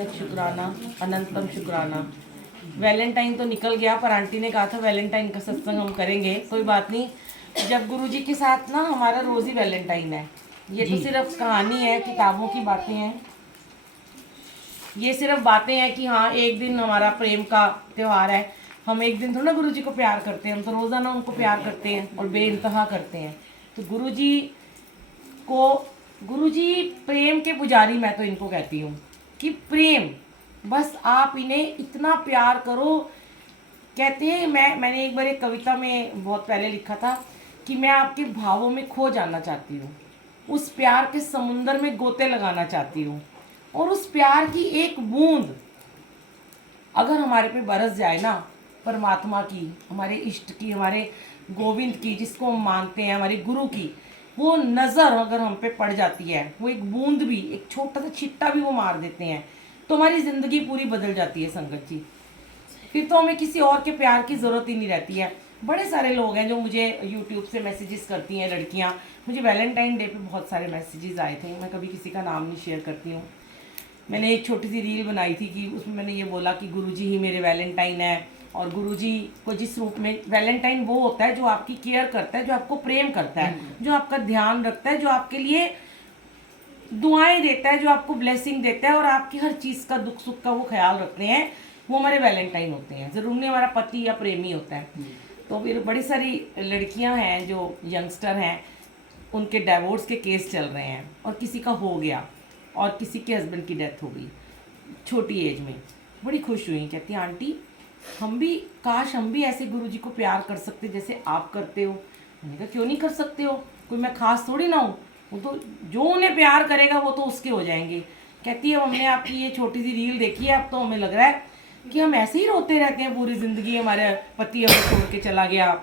लख शुक्राना, अनंतम शुक्राना। वैलेंटाइन तो निकल गया, पर आंटी ने कहा था वैलेंटाइन का सत्संग हम करेंगे। कोई बात नहीं, जब गुरुजी के साथ ना हमारा रोज ही वैलेंटाइन है। ये तो सिर्फ कहानी है, किताबों की बातें हैं। ये सिर्फ बातें हैं कि हाँ एक दिन हमारा प्रेम का त्योहार है। हम एक दिन थोड़ा गुरुजी को प्यार करते हैं, हम तो रोजाना उनको प्यार करते हैं और बेइंतहा करते हैं। तो गुरुजी प्रेम के पुजारी, मैं तो इनको कहती हूँ कि प्रेम, बस आप इन्हें इतना प्यार करो। कहते हैं, मैंने एक बार एक कविता में बहुत पहले लिखा था कि मैं आपके भावों में खो जाना चाहती हूँ, उस प्यार के समुंदर में गोते लगाना चाहती हूँ, और उस प्यार की एक बूंद अगर हमारे पे बरस जाए ना, परमात्मा की, हमारे इष्ट की, हमारे गोविंद की, जिसको हम मानते हैं, हमारे गुरु की, वो नज़र अगर हम पे पड़ जाती है, वो एक बूंद भी, एक छोटा सा छिट्टा भी वो मार देते हैं, तो हमारी ज़िंदगी पूरी बदल जाती है संगत जी। फिर तो हमें किसी और के प्यार की ज़रूरत ही नहीं रहती है। बड़े सारे लोग हैं जो मुझे यूट्यूब से मैसेजेस करती हैं, लड़कियां। मुझे वैलेंटाइन डे पे बहुत सारे मैसेजेस आए थे, मैं कभी किसी का नाम नहीं शेयर करती हूँ। मैंने एक छोटी सी रील बनाई थी कि उसमें मैंने ये बोला कि गुरुजी ही मेरे वैलेंटाइन है, और गुरुजी को जिस रूप में वैलेंटाइन वो होता है जो आपकी केयर करता है, जो आपको प्रेम करता है, जो आपका ध्यान रखता है, जो आपके लिए दुआएं देता है, जो आपको ब्लेसिंग देता है और आपकी हर चीज़ का, दुख सुख का वो ख्याल रखते हैं, वो हमारे वैलेंटाइन होते हैं। ज़रूर नहीं हमारा पति या प्रेमी होता है। तो फिर बड़ी सारी लड़कियां हैं जो यंगस्टर हैं, उनके डाइवोर्स के केस चल रहे हैं, और किसी का हो गया और किसी के हस्बैंड की डेथ हो गई छोटी एज में। बड़ी खुश हुई, कहती हैं आंटी हम भी, काश हम भी ऐसे गुरुजी को प्यार कर सकते जैसे आप करते हो। मैंने कहा क्यों नहीं कर सकते हो, कोई मैं खास थोड़ी ना हूँ, वो तो जो उन्हें प्यार करेगा वो तो उसके हो जाएंगे। कहती है हमने आपकी ये छोटी सी रील देखी है, अब तो हमें लग रहा है कि हम ऐसे ही रोते रहते हैं पूरी ज़िंदगी। हमारे पति हमें छोड़ के चला गया,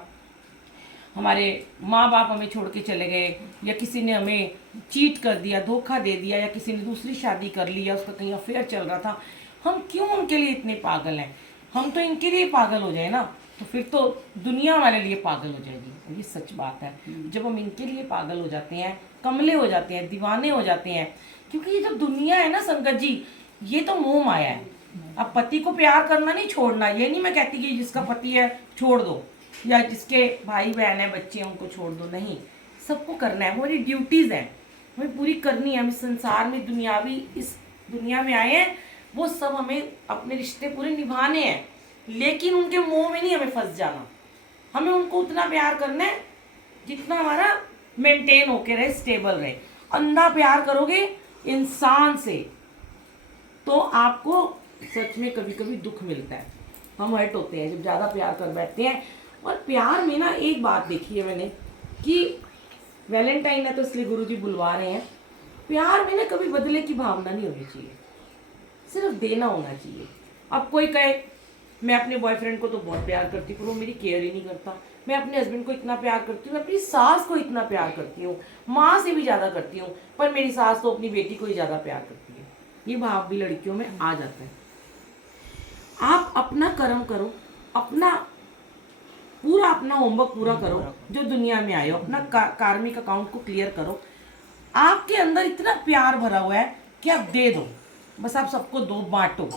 हमारे माँ बाप हमें छोड़ के चले गए, या किसी ने हमें चीट कर दिया, धोखा दे दिया, या किसी ने दूसरी शादी कर ली, या उसका कहीं अफेयर चल रहा था। हम क्यों उनके लिए इतने पागल हैं? हम तो इनके लिए पागल हो जाए ना, तो फिर तो दुनिया हमारे लिए पागल हो जाएगी। और ये सच बात है, जब हम इनके लिए पागल हो जाते हैं, कमले हो जाते हैं, दीवाने हो जाते हैं। क्योंकि ये जो दुनिया है ना संगत जी, ये तो मोह माया है। अब पति को प्यार करना नहीं छोड़ना, ये नहीं मैं कहती कि जिसका पति है छोड़ दो, या जिसके भाई बहन है, बच्चे हैं, उनको छोड़ दो, नहीं, सबको करना है। हमारी ड्यूटीज़ हैं, हमें पूरी करनी है। हम इस संसार में दुनियावी, इस दुनिया में आए हैं, वो सब हमें अपने रिश्ते पूरे निभाने हैं, लेकिन उनके मोह में नहीं हमें फंस जाना। हमें उनको उतना प्यार करना है जितना हमारा मेंटेन होके रहे, स्टेबल रहे। अंधा प्यार करोगे इंसान से तो आपको सच में कभी कभी दुख मिलता है, हम हर्ट होते हैं जब ज़्यादा प्यार कर बैठते हैं। और प्यार में ना एक बात देखी है मैंने कि वैलेंटाइन है तो इसलिए गुरुजी बुलवा रहे हैं, प्यार में ना कभी बदले की भावना नहीं होनी चाहिए, सिर्फ देना होना चाहिए। अब कोई कहे मैं अपने बॉयफ्रेंड को तो बहुत प्यार करती हूँ पर वो मेरी केयर ही नहीं करता, मैं अपने हस्बैंड को इतना प्यार करती हूँ, मैं अपनी सास को इतना प्यार करती हूँ, माँ से भी ज़्यादा करती हूँ, पर मेरी सास तो अपनी बेटी को ही ज़्यादा प्यार करती है। ये भाव भी लड़कियों में आ जाता है। आप अपना कर्म करो, अपना पूरा अपना होमवर्क पूरा करो, जो दुनिया में आए हो, अपना कार्मिक अकाउंट को क्लियर करो। आपके अंदर इतना प्यार भरा हुआ है कि आप दे दो, बस आप सबको दो, बांटो।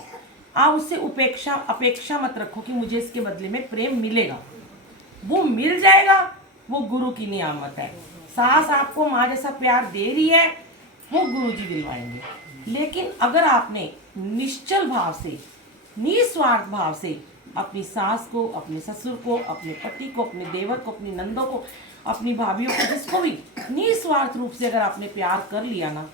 आप उससे अपेक्षा मत रखो कि मुझे इसके बदले में प्रेम मिलेगा, वो मिल जाएगा, वो गुरु की नियामत है। सास आपको माँ जैसा प्यार दे रही है, वो गुरुजी दिलवाएंगे। लेकिन अगर आपने निश्चल भाव से, निस्वार्थ भाव से अपनी सास को, अपने ससुर को, अपने पति को, अपने देवर को, अपनी नंदों को, अपनी भाभीयों को, जिसको भी निस्वार्थ रूप से अगर आपने प्यार कर लिया ना,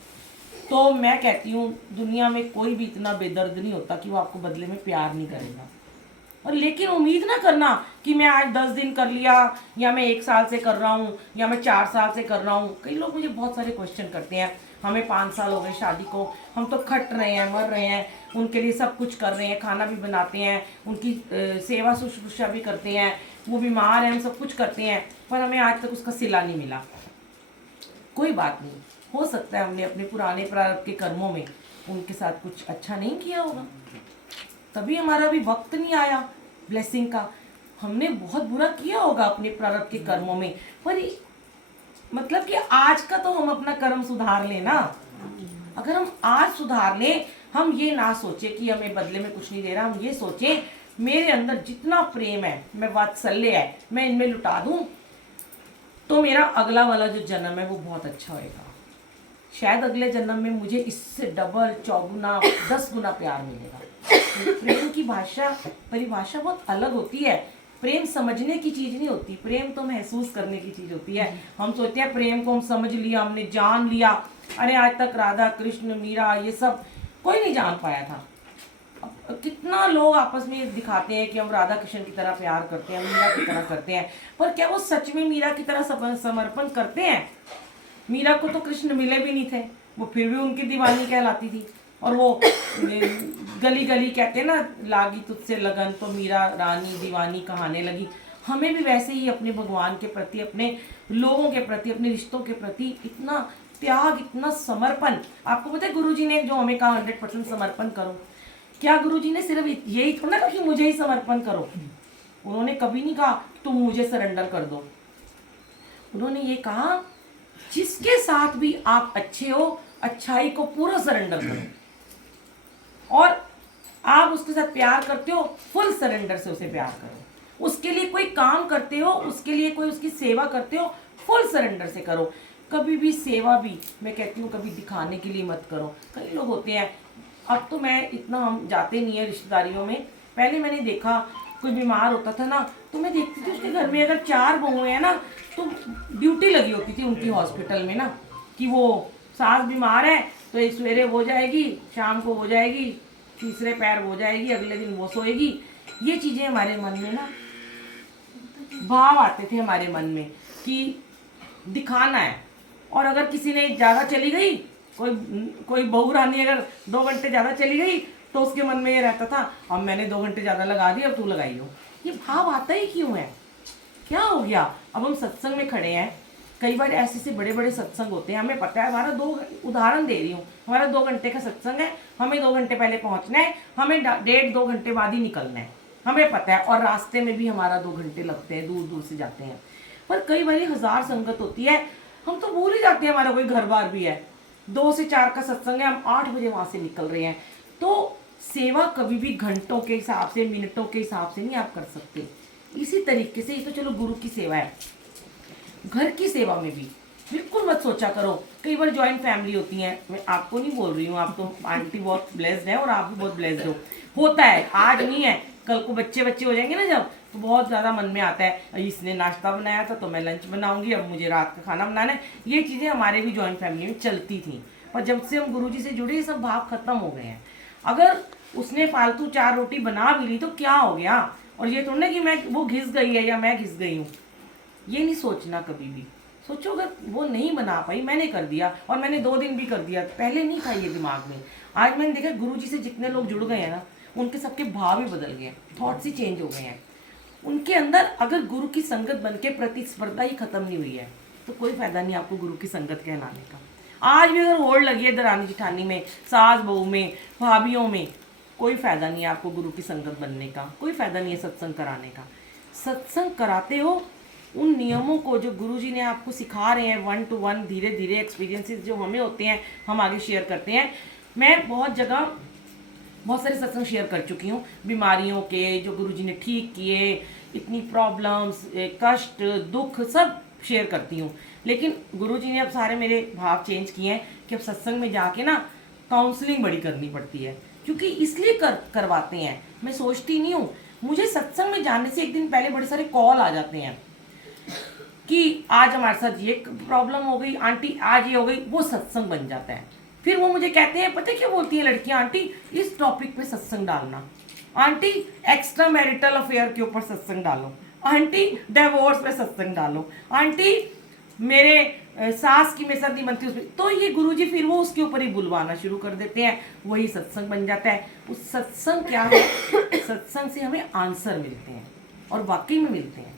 तो मैं कहती हूँ दुनिया में कोई भी इतना बेदर्द नहीं होता कि वो आपको बदले में प्यार नहीं करेगा। और लेकिन उम्मीद ना करना कि मैं आज 10 दिन कर लिया, या मैं 1 साल से कर रहा हूँ, या मैं 4 साल से कर रहा हूँ। कई लोग मुझे बहुत सारे क्वेश्चन करते हैं, हमें 5 साल हो गए शादी को, हम तो खट रहे हैं, मर रहे हैं, उनके लिए सब कुछ कर रहे हैं, खाना भी बनाते हैं, उनकी सेवा शुश्रूषा भी करते हैं, वो बीमार हैं, हम सब कुछ करते हैं, पर हमें आज तक उसका सिला नहीं मिला। कोई बात नहीं, हो सकता है हमने अपने पुराने प्रारब्ध के कर्मों में उनके साथ कुछ अच्छा नहीं किया होगा, तभी हमारा भी वक्त नहीं आया ब्लेसिंग का। हमने बहुत बुरा किया होगा अपने प्रारब्ध के कर्मों में, पर मतलब कि आज का तो हम अपना कर्म सुधार लें ना। अगर हम आज सुधार लें, हम ये ना सोचे कि हमें बदले में कुछ नहीं दे रहा, हम ये सोचें मेरे अंदर जितना प्रेम है, मैं वात्सल्य है, मैं इनमें लुटा दूं तो मेरा अगला वाला जो जन्म है वो बहुत अच्छा होएगा। शायद अगले जन्म में मुझे इससे डबल, चौगुना, 10 गुना प्यार मिलेगा। तो प्रेम की भाषा, परिभाषा बहुत अलग होती है। प्रेम समझने की चीज नहीं होती, प्रेम तो महसूस करने की चीज होती है। हम सोचते हैं प्रेम को हम समझ लिया, हमने जान लिया। अरे आज तक राधा कृष्ण मीरा ये सब कोई नहीं जान पाया था। अब कितना लोग आपस में दिखाते हैं कि हम राधा कृष्ण की तरह प्यार करते हैं, मीरा की तरह करते हैं, पर क्या वो सच में मीरा की तरह समर्पण करते हैं? मीरा को तो कृष्ण मिले भी नहीं थे, वो फिर भी उनकी दीवानी कहलाती थी। और वो गली गली कहते हैं ना, लागी तुझसे लगन तो मीरा रानी दीवानी कहाने लगी। हमें भी वैसे ही अपने भगवान के प्रति, अपने लोगों के प्रति, अपने रिश्तों के प्रति इतना त्याग, इतना समर्पण। आपको पता है गुरुजी ने जो हमें कहा 100% समर्पण करो, क्या गुरुजी ने सिर्फ यही थोड़ा कहा कि मुझे ही समर्पण करो? उन्होंने कभी नहीं कहा तुम मुझे सरेंडर कर दो। उन्होंने ये कहा जिसके साथ भी आप अच्छे हो, अच्छाई को पूरा सरेंडर करो, और आप उसके साथ प्यार करते हो, फुल सरेंडर से उसे प्यार करो। उसके लिए कोई काम करते हो, उसके लिए कोई उसकी सेवा करते हो, फुल सरेंडर से करो। कभी भी सेवा भी, मैं कहती हूँ, कभी दिखाने के लिए मत करो। कई लोग होते हैं, अब तो मैं इतना, हम जाते नहीं है रिश्तेदारियों में। पहले मैंने देखा कोई बीमार होता था ना, तो मैं देखती थी उसके घर में अगर 4 बहुएं हैं ना, तो ड्यूटी लगी होती थी उनकी हॉस्पिटल में ना, कि वो सास बीमार है तो एक सवेरे हो जाएगी, शाम को हो जाएगी, तीसरे पैर हो जाएगी, अगले दिन वो सोएगी। ये चीज़ें हमारे मन में ना भाव आते थे हमारे मन में कि दिखाना है। और अगर किसी ने ज़्यादा चली गई, कोई बहू रानी अगर 2 घंटे ज़्यादा चली गई, तो उसके मन में ये रहता था अब मैंने 2 घंटे ज़्यादा लगा दिए, अब तू लगाई हो। ये भाव आता ही क्यों है? क्या हो गया? अब हम सत्संग में खड़े हैं, कई बार ऐसे से बड़े बड़े सत्संग होते हैं, हमें पता है हमारा उदाहरण दे रही हूँ, हमारा 2 घंटे का सत्संग है, हमें 2 घंटे पहले पहुँचना है, हमें 1.5-2 घंटे बाद ही निकलना है, हमें पता है। और रास्ते में भी हमारा 2 घंटे लगते हैं, दूर दूर से जाते हैं। पर कई बार 1000 संगत होती है, हम तो भूल ही जाते हैं हमारा कोई घर बार भी है। 2 से 4 का सत्संग है, हम 8 बजे वहाँ से निकल रहे हैं। तो सेवा कभी भी घंटों के हिसाब से, मिनटों के हिसाब से नहीं आप कर सकते। इसी तरीके से, ये तो चलो गुरु की सेवा है, घर की सेवा में भी बिल्कुल मत सोचा करो। कई बार जॉइंट फैमिली होती है, मैं आपको नहीं बोल रही हूँ, आप तो आंटी बहुत ब्लेस्ड है और आप भी बहुत ब्लेस्ड हो। होता है, आज नहीं है, कल को बच्चे हो जाएंगे ना जब, तो बहुत ज़्यादा मन में आता है इसने नाश्ता बनाया था तो मैं लंच बनाऊंगी, अब मुझे रात का खाना बनाना है। ये चीज़ें हमारे भी जॉइंट फैमिली में चलती थी, पर जब से हम गुरुजी से जुड़े ये सब भाव खत्म हो गए हैं। अगर उसने फालतू 4 रोटी बना भी ली तो क्या हो गया? और ये थोड़ा ना कि मैं वो घिस गई है या मैं घिस गई हूँ, ये नहीं सोचना कभी भी। सोचो अगर वो नहीं बना पाई, मैंने कर दिया, और मैंने 2 दिन भी कर दिया, पहले नहीं था ये दिमाग में। आज मैंने देखा गुरुजी से जितने लोग जुड़ गए हैं ना, उनके सबके भाव ही बदल गए, थॉट्स ही चेंज हो गए हैं उनके अंदर। अगर गुरु की संगत बन के प्रतिस्पर्धा ही खत्म नहीं हुई है तो कोई फायदा नहीं आपको गुरु की संगत कहलाने का। आज भी अगर होड़ लगी है दरानी जिठानी में, सास बहू में, भाभीियों में, कोई फायदा नहीं है आपको गुरु की संगत बनने का, कोई फायदा नहीं है सत्संग कराने का। सत्संग कराते हो उन नियमों को जो गुरुजी ने आपको सिखा रहे हैं, 1 to 1 धीरे धीरे एक्सपीरियंसेस जो हमें होते हैं हम आगे शेयर करते हैं। मैं बहुत जगह बहुत सारे सत्संग शेयर कर चुकी हूँ, बीमारियों के जो गुरुजी ने ठीक किए, इतनी प्रॉब्लम्स, कष्ट, दुख सब शेयर करती हूँ। लेकिन गुरुजी ने अब सारे मेरे भाव चेंज किए हैं कि अब सत्संग में जाके ना काउंसलिंग बड़ी करनी पड़ती है, क्योंकि इसलिए करवाते हैं। मैं सोचती नहीं हूँ, मुझे सत्संग में जाने से एक दिन पहले बड़े सारे कॉल आ जाते हैं कि आज हमारे साथ ये प्रॉब्लम हो गई आंटी, आज ये हो गई, वो सत्संग बन जाता है। फिर वो मुझे कहते हैं, पता क्या बोलती हैं लड़कियां, आंटी इस टॉपिक पे सत्संग डालना, आंटी एक्स्ट्रा मैरिटल अफेयर के ऊपर सत्संग डालो, आंटी डिवोर्स पे सत्संग डालो, आंटी मेरे सास की मेरे साथ नहीं बनती उसमें। तो ये गुरुजी फिर वो उसके ऊपर ही बुलवाना शुरू कर देते हैं, वही सत्संग बन जाता है। उस सत्संग क्या है? सत्संग से हमें आंसर मिलते हैं, और वाकई में मिलते हैं।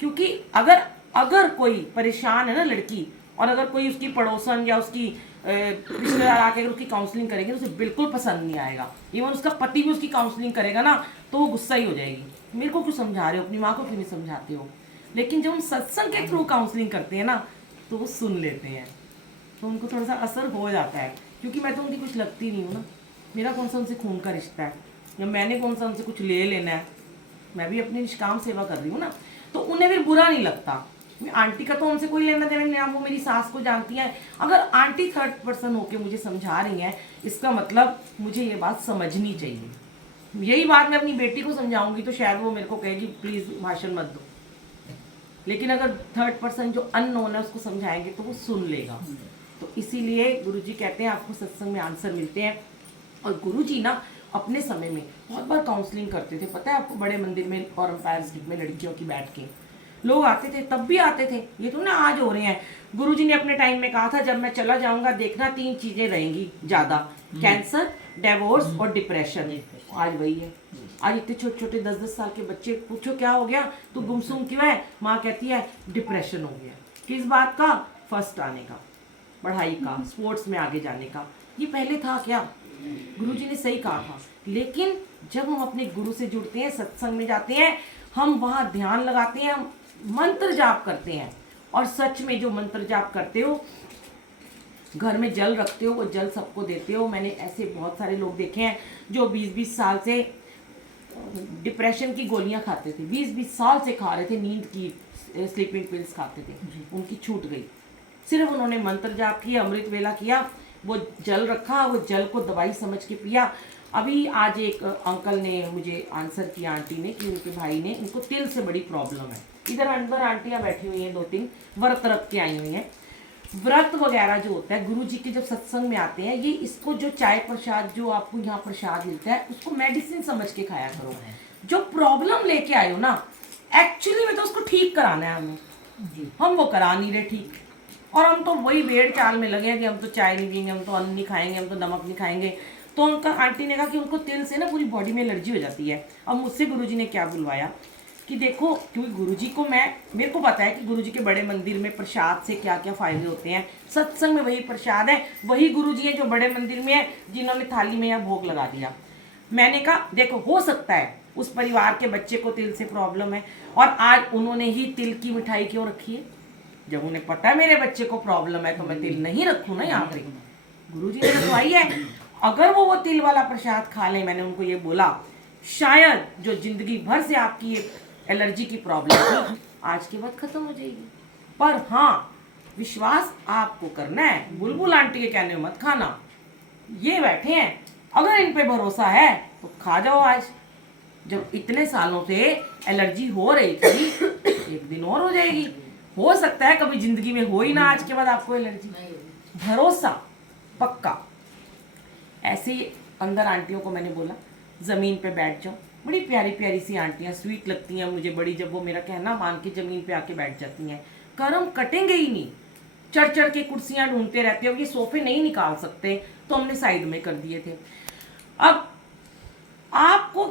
क्योंकि अगर कोई परेशान है ना लड़की, और अगर कोई उसकी पड़ोसन या उसकी रिश्तेदार आके उसकी काउंसलिंग करेंगे तो उसे बिल्कुल पसंद नहीं आएगा। इवन उसका पति भी उसकी काउंसलिंग करेगा ना तो वो गुस्सा ही हो जाएगी, मेरे को क्यों समझा रहे हो, अपनी माँ को क्यों नहीं समझाते हो। लेकिन जब हम सत्संग के थ्रू काउंसलिंग करते हैं ना तो वो सुन लेते हैं, तो उनको थोड़ा सा असर हो जाता है, क्योंकि मैं तो उनकी कुछ लगती नहीं हूँ ना, मेरा कौन सा उनसे खून का रिश्ता है, या मैंने कौन सा उनसे कुछ ले लेना है। मैं भी अपनी निष्काम सेवा कर रही हूँ ना, तो उन्हें फिर बुरा नहीं लगता। आंटी का तो उनसे कोई लेना देना नहीं, वो मेरी सास को जानती हैं। अगर आंटी थर्ड पर्सन होके मुझे समझा रही हैं, इसका मतलब मुझे ये बात समझनी चाहिए। यही बात मैं अपनी बेटी को समझाऊंगी तो शायद वो मेरे को कहेगी प्लीज भाषण मत दो, लेकिन अगर थर्ड पर्सन जो अननोन है उसको समझाएंगे तो वो सुन लेगा। तो इसीलिए गुरुजी कहते हैं आपको सत्संग में आंसर मिलते हैं। और गुरुजी ना अपने समय में बहुत बार काउंसलिंग करते थे, पता है आपको, बड़े मंदिर में और एम्पायर स्ट्रीट में लड़कियों की बैठ के लोग आते थे, तब भी आते थे, ये तो ना आज हो रहे हैं। गुरुजी ने अपने टाइम में कहा था जब मैं चला जाऊंगा देखना 3 चीजें रहेंगी ज्यादा, कैंसर, डिवोर्स और डिप्रेशन। आज वही है। आज इतने छोटे छोटे 10-10 साल के बच्चे, पूछो क्या हो गया, तू गुमसुम क्यों है, माँ कहती है डिप्रेशन हो गया। किस बात का? फर्स्ट आने का, पढ़ाई का, स्पोर्ट्स में आगे जाने का। ये पहले था क्या? गुरुजी ने सही कहा था। लेकिन जब हम अपने गुरु से जुड़ते हैं, सत्संग में जाते हैं, हम वहाँ ध्यान लगाते हैं, हम मंत्र जाप करते हैं। और सच में जो मंत्र जाप करते हो, घर में जल रखते हो, वो जल सबको देते हो। मैंने ऐसे बहुत सारे लोग देखे हैं जो 20-20 साल से डिप्रेशन की गोलियां खाते थे, 20-20 साल से खा रहे थे, नींद की स्लीपिंग पिल्स खाते थे, उनकी छूट गई। सिर्फ उन्होंने मंत्र जाप किया, अमृत वेला किया, वो जल रखा, वो जल को दवाई समझ के पिया। अभी आज एक अंकल ने मुझे आंसर किया, आंटी ने, कि उनके भाई ने, इनको तिल से बड़ी प्रॉब्लम है। इधर अंदर आंटियां बैठी हुई हैं 2-3, व्रत रख के आई हुई हैं। व्रत वगैरह जो होता है, गुरु जी के जब सत्संग में आते हैं, ये इसको जो चाय प्रसाद जो आपको यहाँ प्रसाद मिलता है, उसको मेडिसिन समझ के खाया करो। जो प्रॉब्लम लेके आए हो ना, एक्चुअली में तो उसको ठीक कराना है हमें, हम वो करा नहीं रहे ठीक। और हम तो वही भेड़ चाल में लगे हैं कि हम तो चाय नहीं पियेंगे, हम तो अन्न नहीं खाएंगे, हम तो नमक नहीं खाएंगे। तो उनका आंटी ने कहा कि उनको तिल से ना पूरी बॉडी में एलर्जी हो जाती है। अब मुझसे गुरुजी ने क्या बुलवाया कि देखो, क्योंकि गुरुजी को मेरे को पता है कि गुरुजी के बड़े मंदिर में प्रसाद से क्या क्या फायदे होते हैं। सत्संग में वही प्रसाद है, वही गुरुजी है जो बड़े मंदिर में है, जिन्होंने थाली में या भोग लगा दिया। मैंने कहा देखो, हो सकता है उस परिवार के बच्चे को तिल से प्रॉब्लम है, और आज उन्होंने ही तिल की मिठाई क्यों रखी है? जब उन्हें पता है मेरे बच्चे को प्रॉब्लम है तो मैं तिल नहीं रखूँ ना यहाँ पर। गुरुजी ने रखवाई है। अगर वो तिल वाला प्रसाद खा ले, मैंने उनको ये बोला, शायद जो जिंदगी भर से आपकी ये एलर्जी की प्रॉब्लम थी, आज के बाद खत्म हो जाएगी। पर हाँ, विश्वास आपको करना है, बुलबुल आंटी के कहने में मत खाना। ये बैठे हैं, अगर इन पे भरोसा है तो खा जाओ आज। जब इतने सालों से एलर्जी हो रही थी, एक दिन और हो जाएगी। हो सकता है कभी जिंदगी में हो ही ना आज के बाद आपको एलर्जी। भरोसा पक्का। ऐसे ही अंदर आंटियों को मैंने बोला जमीन पे बैठ जाओ। बड़ी प्यारी प्यारी सी आंटियां, स्वीट लगती हैं मुझे बड़ी, जब वो मेरा कहना मान के जमीन पे आके बैठ जाती हैं। कर्म कटेंगे ही नहीं, चढ़ चढ़ के कुर्सियां ढूंढते रहते हो, ये सोफे नहीं निकाल सकते, तो हमने साइड में कर दिए थे। अब आपको